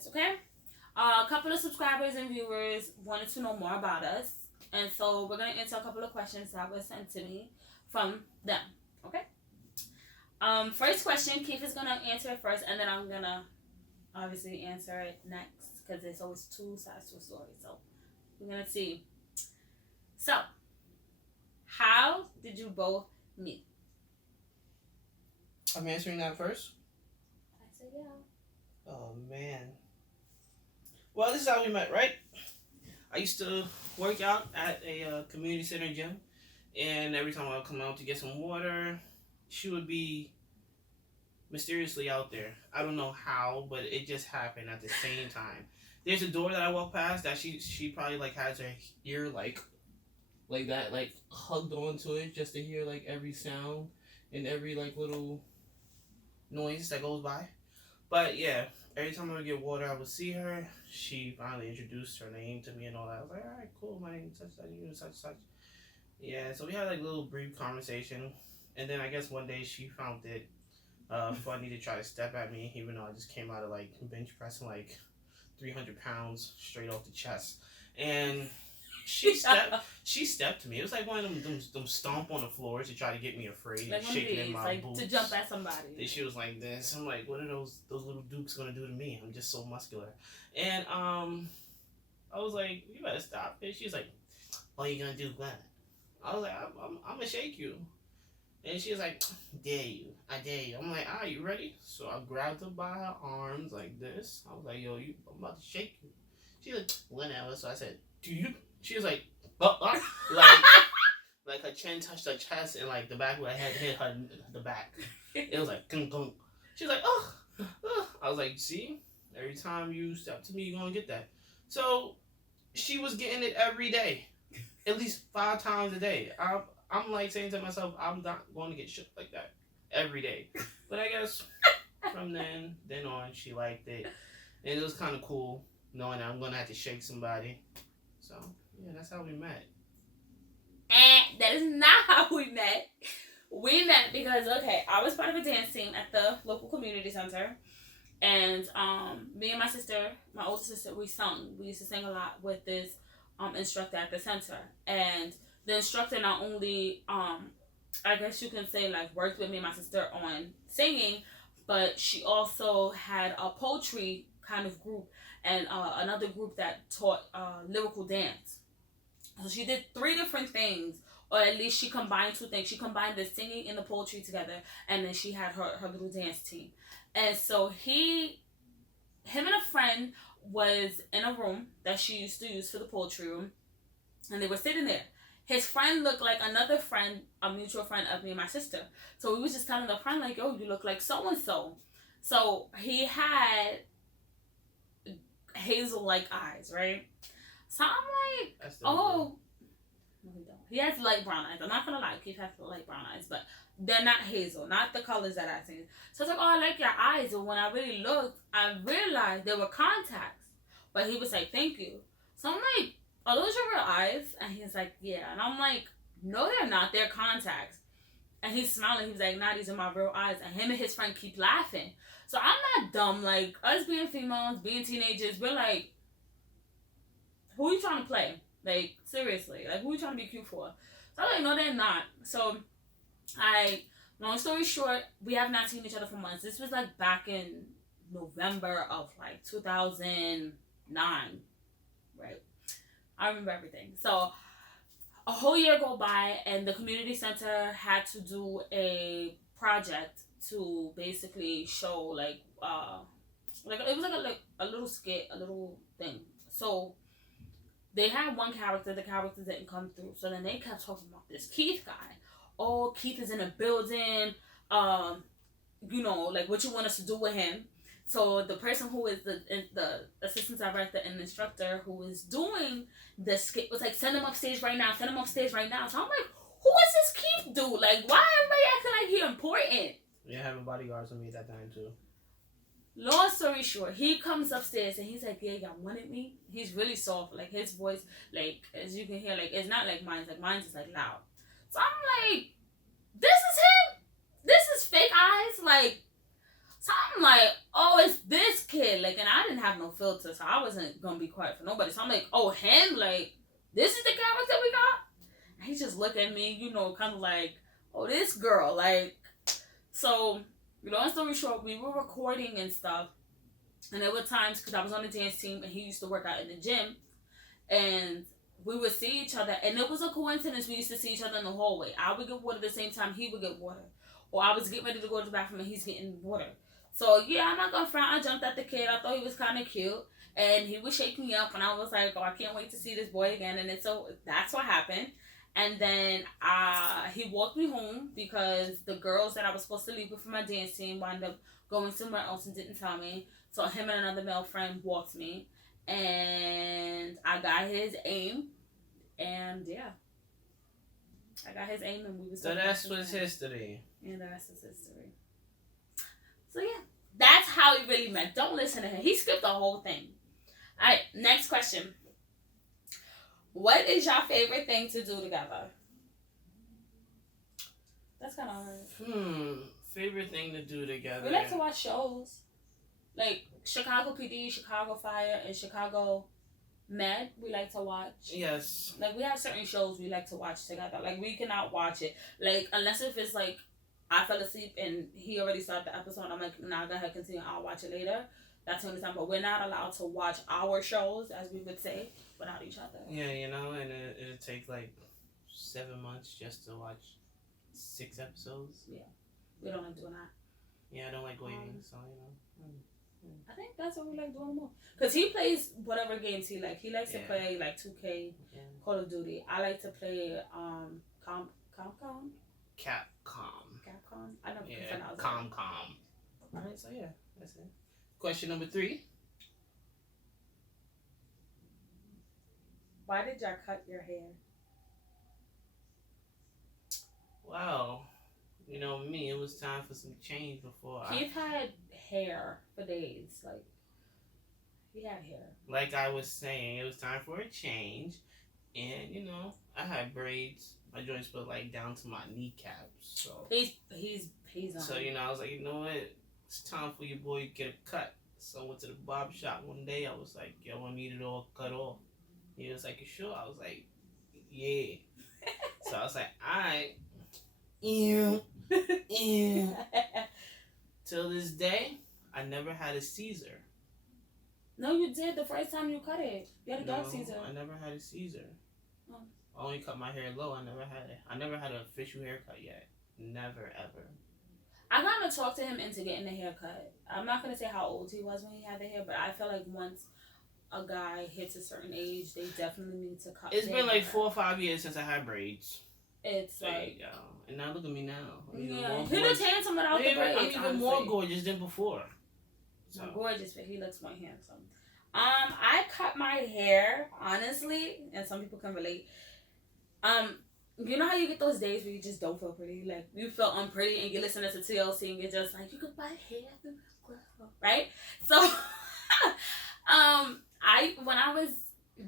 guys, okay? A couple of subscribers and viewers wanted to know more about us, and so we're gonna answer a couple of questions that were sent to me from them, okay? First question, Keith is gonna answer it first, and then I'm gonna obviously answer it next because there's always two sides to a story. So we're gonna see. So, how did you both meet? I'm answering that first. I said yeah. Oh man. Well, this is how we met, right? I used to work out at a community center gym, and every time I would come out to get some water, she would be mysteriously out there. I don't know how, but it just happened at the same time. There's a door that I walk past that she probably like has her ear like that, like hugged onto it just to hear like every sound and every like little noise that goes by. But yeah, every time I would get water, I would see her. She finally introduced her name to me and all that. I was like, all right, cool, my name is such, you such. Yeah, so we had like a little brief conversation, and then I guess one day she found it funny to try to step at me, even though I just came out of like bench pressing like 300 pounds straight off the chest, and she stepped to me. It was like one of them stomp on the floor to try to get me afraid, like shaking in my like boots to jump at somebody. And she was like this. I'm like, what are those little dukes gonna do to me? I'm just so muscular. And I was like, you better stop it. She's like, what are you gonna do? What? I was like, I'm gonna shake you. And she was like, dare you? I dare you. I'm like, ah, you ready? So I grabbed her by her arms like this. I was like, yo, I'm about to shake you. She was like, whatever. So I said, do you? She was like, like her chin touched her chest and like the back of her head hit her the back. It was like, gung, gung. She was like, oh. I was like, see, every time you step to me, you're gonna get that. So she was getting it every day, at least 5 times a day. I'm like saying to myself, I'm not going to get shook like that every day. But I guess from then on, she liked it, and it was kind of cool knowing that I'm gonna have to shake somebody. So yeah, that's how we met. And that is not how we met. We met because, okay, I was part of a dance team at the local community center. And me and my sister, my older sister, we sung. We used to sing a lot with this instructor at the center. And the instructor not only, I guess you can say, like, worked with me and my sister on singing, but she also had a poetry kind of group and another group that taught lyrical dance. So she did 3 different things, or at least she combined 2 things. She combined the singing and the poetry together, and then she had her little dance team. And so him and a friend was in a room that she used to use for the poetry room, and they were sitting there. His friend looked like another friend, a mutual friend of me and my sister. So we was just telling the friend, like, yo, you look like so-and-so. So he had hazel-like eyes, right? So I'm like, oh, no, he don't. He has light brown eyes. I'm not gonna lie, Keith has light brown eyes, but they're not hazel, not the colors that I seen. So I was like, oh, I like your eyes. And when I really looked, I realized they were contacts. But he was like, thank you. So I'm like, are those your real eyes? And he's like, yeah. And I'm like, no, they're not. They're contacts. And he's smiling. He was like, nah, these are my real eyes. And him and his friend keep laughing. So I'm not dumb. Like, us being females, being teenagers, we're like, who are you trying to play? Like, seriously. Like, who are you trying to be cute for? So I'm like, no, they're not. So, long story short, we have not seen each other for months. This was, like, back in November of, like, 2009. Right? I remember everything. So, a whole year go by, and the community center had to do a project to basically show, like it was like a little skit, a little thing. So, they had one character, the character didn't come through. So then they kept talking about this Keith guy. Oh, Keith is in a building. You know, like, what you want us to do with him. So the person who is the assistant director and instructor who is doing the skit was like, send him upstage right now, send him upstage right now. So I'm like, who is this Keith dude? Like, why everybody acting like he important? Yeah, having bodyguards on me at that time too. Long story short, he comes upstairs and he's like, yeah, y'all wanted me. He's really soft. Like, his voice, like, as you can hear, like, it's not like mine's. Like, mine's is, like, loud. So I'm like, this is him? This is fake eyes? Like, So I'm like, oh, it's this kid. Like, and I didn't have no filter, so I wasn't gonna be quiet for nobody. So I'm like, oh, him? Like, this is the character we got? And he just looked at me, you know, kind of like, oh, this girl. Like, so, long story short, we were recording and stuff. And there were times, because I was on the dance team, and he used to work out in the gym. And we would see each other. And it was a coincidence. We used to see each other in the hallway. I would get water at the same time he would get water. Or I was getting ready to go to the bathroom, and he's getting water. So, yeah, I'm not going to front. I jumped at the kid. I thought he was kind of cute. And he was shaking me up. And I was like, oh, I can't wait to see this boy again. And so that's what happened. And then he walked me home because the girls that I was supposed to leave with for my dance team wound up going somewhere else and didn't tell me. So him and another male friend walked me. And I got his aim. And, yeah. I got his aim, and we was... So that's what's history. Yeah, the rest is history. So, yeah. That's how we really met. Don't listen to him. He skipped the whole thing. All right, next question. What is your favorite thing to do together? That's kind of hard. Favorite thing to do together? We like to watch shows. Like Chicago PD, Chicago Fire, and Chicago Med. We like to watch. Yes. Like, we have certain shows we like to watch together. Like, we cannot watch it. Like, unless if it's like, I fell asleep and he already started the episode. I'm like, nah, go ahead, continue. I'll watch it later. That's the only time. But we're not allowed to watch our shows, as we would say, without each other. Yeah, you know, and it'll take like 7 months just to watch 6 episodes. Yeah. We don't like doing that. Yeah, I don't like waiting, so, you know. I think that's what we like doing more. Because he plays whatever games he likes. He likes to play, like, 2K, Call of Duty. I like to play, Capcom? I never pronounce it. Comcom. Alright, so yeah, that's it. Question number 3. Why did y'all cut your hair? Wow. You know me, it was time for some change before Keith had hair for days. Like, he had hair. Like I was saying, it was time for a change. And, you know, I had braids. My joints were, like, down to my kneecaps. So He's on. So, you know, I was like, you know what? It's time for your boy to get a cut. So I went to the barber shop one day. I was like, yo, I need it all cut off. He was like, you sure? I was like, yeah. So I was like, alright. Ew. Till this day, I never had a Caesar. No, you did the first time you cut it. You had a dark Caesar. I never had a Caesar. Oh. I only cut my hair low. I never had an official haircut yet. Never, ever. I kind of talked to him into getting the haircut. I'm not going to say how old he was when he had the hair, but I feel like once a guy hits a certain age, they definitely need to cut. It's been like 4 or 5 years since I had braids. It's there like, you go. And now look at me now. He looks handsome without the braids. I'm even more gorgeous than before. So. Gorgeous, but he looks more handsome. I cut my hair, honestly, and some people can relate. You know how you get those days where you just don't feel pretty? Like, you feel unpretty and you're listening to TLC and you're just like, you could buy hair, right? So, when I was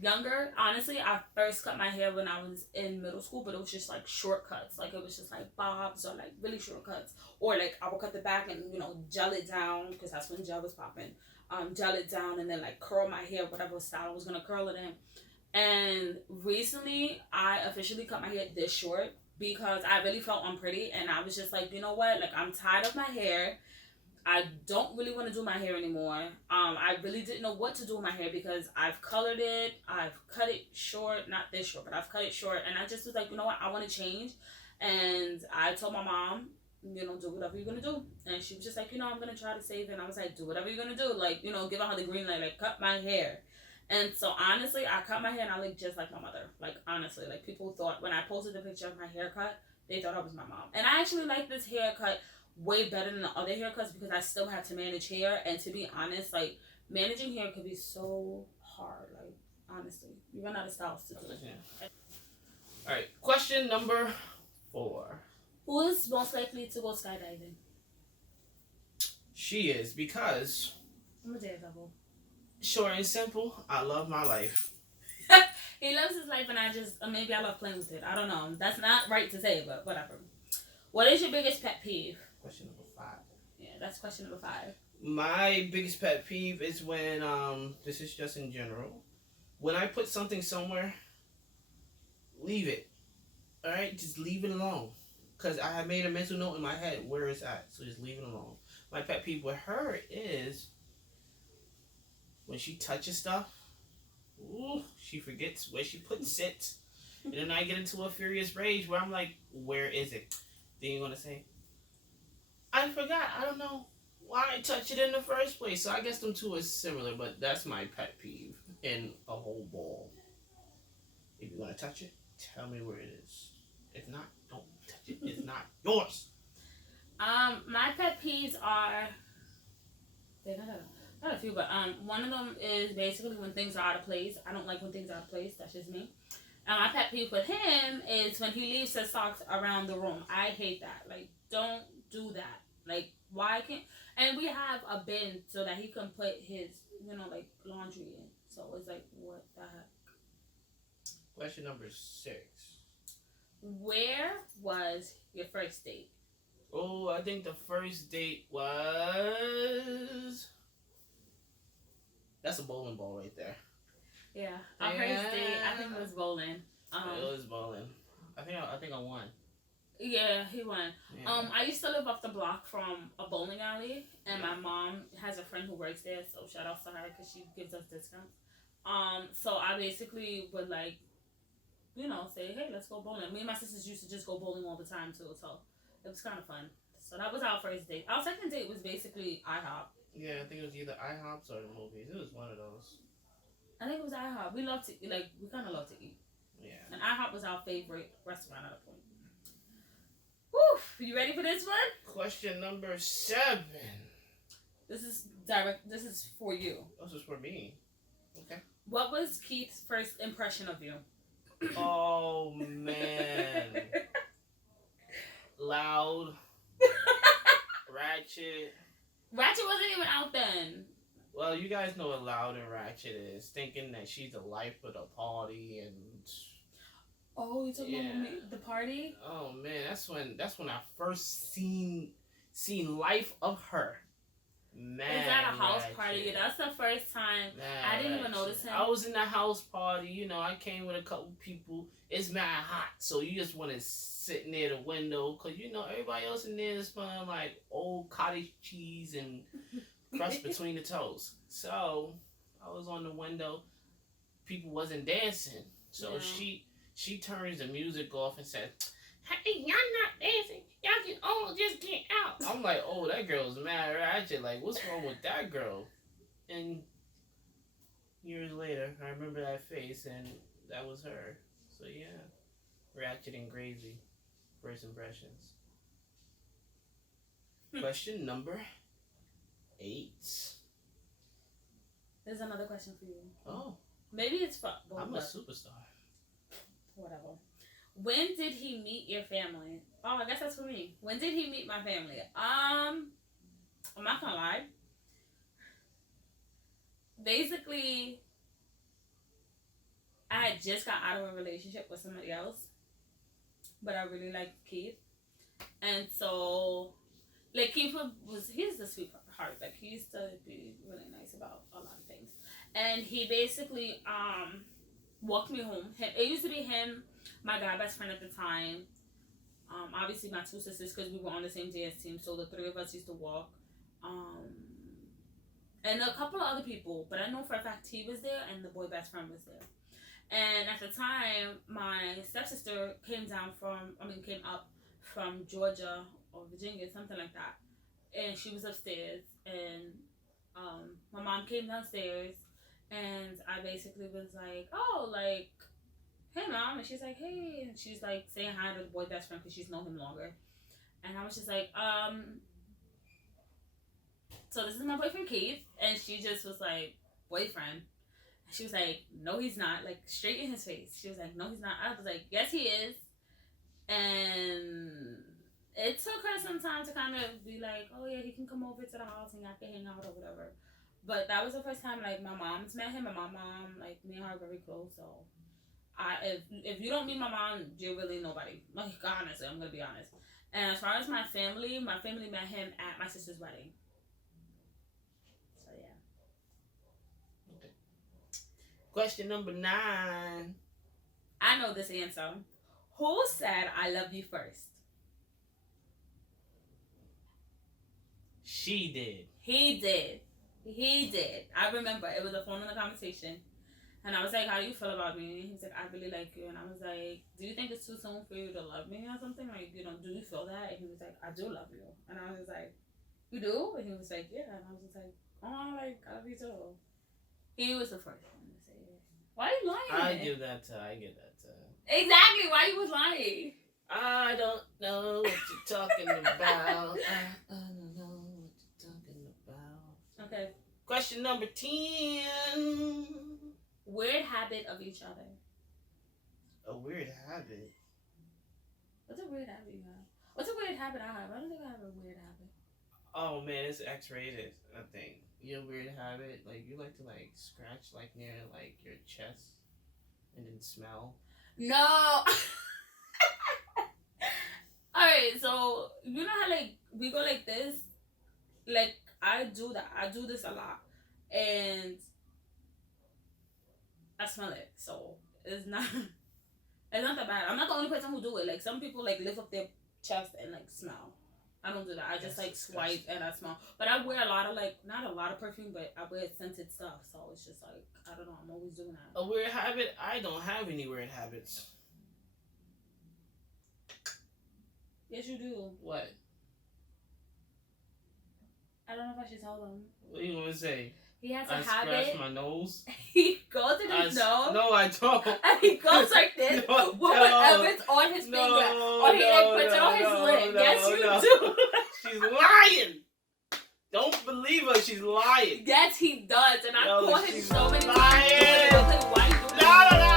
younger, honestly, I first cut my hair when I was in middle school, but it was just like shortcuts. Like, it was just like bobs or like really shortcuts. Or like, I would cut the back and, you know, gel it down, because that's when gel was popping. Gel it down and then like curl my hair, whatever style I was going to curl it in. And recently, I officially cut my hair this short because I really felt unpretty. And I was just like, you know what? Like, I'm tired of my hair. I don't really want to do my hair anymore. I really didn't know what to do with my hair because I've colored it. I've cut it short. Not this short, but I've cut it short. And I just was like, you know what? I want to change. And I told my mom, you know, do whatever you're going to do. And she was just like, you know, I'm going to try to save it. And I was like, do whatever you're going to do. Like, you know, give her the green light. Like, cut my hair. And so, honestly, I cut my hair and I look just like my mother. Like, honestly, like, people thought, when I posted the picture of my haircut, they thought I was my mom. And I actually like this haircut way better than the other haircuts because I still had to manage hair. And to be honest, like, managing hair could be so hard. Like, honestly, you run out of styles to do it. Yeah. All right, question number 4. Who is most likely to go skydiving? She is, because... I'm a daredevil. Short and simple, I love my life. He loves his life, and maybe I love playing with it. I don't know. That's not right to say, but whatever. What is your biggest pet peeve? Question number 5. Yeah, That's question number 5. My biggest pet peeve is when this is just in general. When I put something somewhere, leave it. All right, just leave it alone. Cause I have made a mental note in my head where it's at, so just leave it alone. My pet peeve with her is when she touches stuff. Ooh, she forgets where she puts it, and then I get into a furious rage where I'm like, "Where is it?" Then you're gonna say, "I forgot. I don't know why I touched it in the first place." So I guess them two are similar, but that's my pet peeve in a whole ball. If you're gonna touch it, tell me where it is. If not, don't touch it. It's not yours. My pet peeves are. They got a few, but one of them is basically when things are out of place. I don't like when things are out of place. That's just me. And my pet peeve with him is when he leaves his socks around the room. I hate that. Like, don't do that. Like, why can't? And we have a bin so that he can put his, like laundry in. So it's like, what the heck? Question number 6. Where was your first date? Oh, I think the first date was. That's a bowling ball right there. Yeah, our first date, I think it was bowling. It was bowling. I think I won. Yeah, he won. Yeah. I used to live up the block from a bowling alley, and my mom has a friend who works there, so shout out to her because she gives us discounts. So I basically would say, hey, let's go bowling. Me and my sisters used to just go bowling all the time too, so it was kind of fun. So that was our first date. Our second date was basically IHOP. Yeah, I think it was either IHOPs or the movies. It was one of those. I think it was IHOP. We love to we kind of love to eat. Yeah. And IHOP was our favorite restaurant at a point. Woo! You ready for this one? Question number 7. This is direct. This is for you. This is for me. Okay. What was Keith's first impression of you? Oh man. Loud. Ratchet. Ratchet wasn't even out then. Well, you guys know what Loud and Ratchet is. Thinking that she's the life of the party and. Oh, you talking about the party? Oh man, that's when I first seen life of her. Man, is that a house Ratchet. party? That's the first time. Man, I didn't even Ratchet. notice him. I was in the house party. I came with a couple people. It's mad hot, so you just want to sit near the window because everybody else in there is smelling like old cottage cheese and crust between the toes. So I was on the window. People wasn't dancing, so she turns the music off and says, "Hey, y'all not dancing. Y'all can all just get out." I'm like, oh, that girl's mad ratchet. Like, what's wrong with that girl? And years later, I remember that face, and that was her. So yeah, Ratchet and Crazy, first impressions. Question number 8. There's another question for you. Oh, maybe it's for both. I'm a superstar. Whatever. When did he meet your family? Oh, I guess that's for me. When did he meet my family? I'm not gonna lie. Basically, I had just got out of a relationship with somebody else, but I really liked Keith, and so Keith he's the sweetheart. Like, he used to be really nice about a lot of things, and he basically walked me home. It used to be him, my guy best friend at the time. Obviously my 2 sisters because we were on the same dance team, so the 3 of us used to walk. And a couple of other people, but I know for a fact he was there and the boy best friend was there. And at the time, my stepsister came up from Georgia or Virginia, something like that. And she was upstairs, and my mom came downstairs, and I basically was like, oh, like, hey, Mom. And she's like, hey. And she's like saying hi to the boy best friend because she's known him longer. And I was just like, so this is my boyfriend Keith. And she just was like, boyfriend. And she was like, no, he's not. Like, straight in his face. She was like, no, he's not. I was like, yes, he is. And it took her some time to kind of be like, oh, yeah, he can come over to the house and I can hang out or whatever. But that was the first time, like, my mom's met him. And my mom, like, me and her are very close. So, if you don't meet my mom, you're really nobody. Like, honestly, I'm going to be honest. And as far as my family met him at my sister's wedding. So yeah. Okay. Question number 9. I know this answer. Who said I love you first? She did. He did. I remember it was a phone in the conversation. And I was like, how do you feel about me? And he was like, I really like you. And I was like, do you think it's too soon for you to love me or something? Like, do you feel that? And he was like, I do love you. And I was like, you do? And he was like, yeah. And I was just like, oh, like, I love you too. He was the first one to say it. Why are you lying? I get that to. Exactly. Why you was lying? I don't know what you're talking about. I don't know what you're talking about. Okay. Question number 10. Weird habit of each other. A weird habit? What's a weird habit you have? What's a weird habit I have? I don't think I have a weird habit. Oh man, it's X-rated, I think. Your weird habit, like you like to like scratch like near like your chest and then smell. No. Alright, so you know how like we go like this? Like I do that. I do this a lot. And I smell it. So it's not that bad. I'm not the only person who do it. Like some people like lift up their chest and like smell. I don't do that. I just like swipe and I smell. But I wear a lot of like not a lot of perfume, but I wear scented stuff. So it's just like I don't know. I'm always doing that. A weird habit? I don't have any weird habits. Yes, you do. What? I don't know if I should tell them. What do you want to say? He has a I habit. scratch my nose. He goes in his nose. No, I don't. And he goes like this. No, whatever's on his finger. Or he like puts it on his lip. Yes, you do. She's lying. Don't believe her. She's lying. Yes, he does. And I caught him so many times. Lying. Why you doing No.